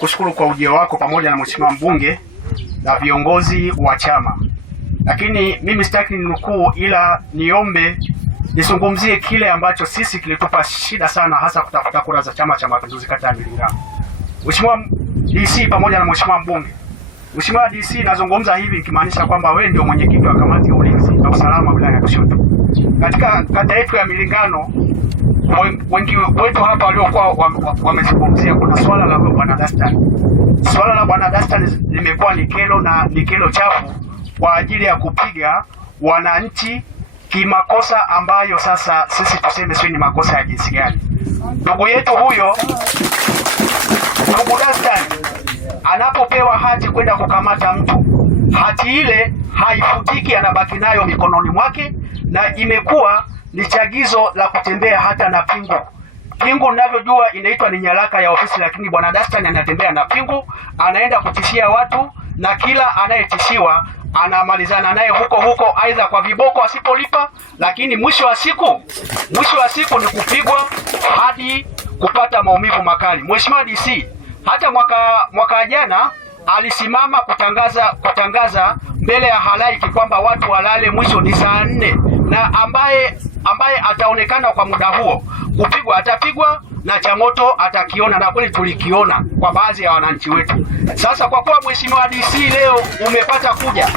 nikushukuru kwa ujio wako pamoja na mheshimiwa mbunge na viongozi wa chama. Lakini mimi sitaki ninukuu, ila niombe nizungumzie kile ambacho sisi kilitupa shida sana, hasa kutafuta kura za Chama cha Mapinduzi kata ya Milingano. Mheshimiwa DC pamoja na mheshimiwa mbunge. Mheshimiwa DC, nazungumza hivi nikimaanisha kwamba wewe ndio mwenyekiti wa kamati ya ulinzi na usalama wilaya ya Lushoto. Katika kata yetu ya Milingano, wengi wetu hapa waliokuwa wamezungumzia kuna swala la bwana Dastan. Swala la bwana Dastan limekuwa ni kero, na ni kero chafu kwa ajili ya kupiga wananchi kimakosa ambayo sasa sisi tuseme sio ni makosa ya jinsi gani. Ndugu yetu huyo, ndugu Dastan, anapopewa hati kwenda kukamata mtu, hati ile haifutiki, anabaki nayo mikononi mwake, na imekuwa ni chagizo la kutembea hata na pingu. Pingu ninavyojua inaitwa ni nyaraka ya ofisi, lakini bwana Dastan anatembea na pingu, anaenda kutishia watu, na kila anayetishiwa anamalizana naye huko, aidha kwa viboko asipolipa, lakini mwisho wa siku ni kupigwa hadi kupata maumivu makali. Mheshimiwa DC, hata mwaka jana alisimama kutangaza mbele ya halaiki kwamba watu walale, mwisho ni saa 4, na ambaye ataonekana kwa muda huo kupigwa atapigwa na cha moto atakiona, na kweli tulikiona kwa baadhi ya wananchi wetu. Sasa kwa kuwa Mheshimiwa DC leo umepata kuja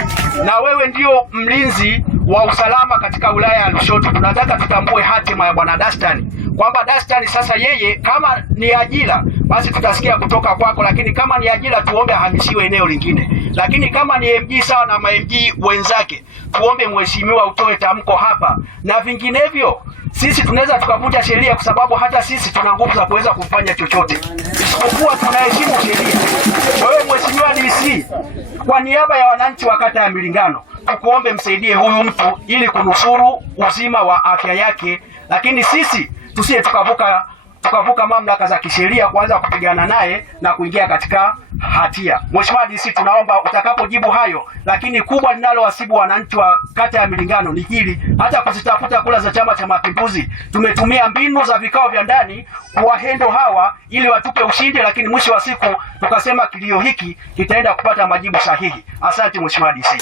na wewe ndio mlinzi wa usalama katika wilaya ya Lushoto, tunataka tutambue hatima ya bwana Dastan, kwamba Dastan sasa yeye kama ni ajira basi tutasikia kutoka kwako, lakini kama ni ajira tuombe ahamishiwe eneo lingine, lakini kama ni MG sawa na MG wenzake tuombe mheshimiwa utoe tamko hapa, na vinginevyo sisi tunaweza tukavunja sheria, kwa sababu hata sisi tuna nguvu za kuweza kufanya chochote isipokuwa tunaheshimu sheria. Wewe Mheshimiwa DC, kwa niaba ya wananchi wa kata ya Milingano, tukuombe msaidie huyu mtu ili kunusuru uzima wa afya yake, lakini sisi tusiye tukavuka mamlaka za kisheria kuanza kupigana naye na kuingia katika hatia. Mheshimiwa DC, tunaomba utakapojibu hayo, lakini kubwa linalowasibu wananchi wa kata ya Milingano ni hili: hata kuzitafuta kura za Chama cha Mapinduzi tumetumia mbinu za vikao vya ndani kuwahendo hawa ili watupe ushindi, lakini mwisho wa siku tukasema kilio hiki kitaenda kupata majibu sahihi. Asante Mheshimiwa DC.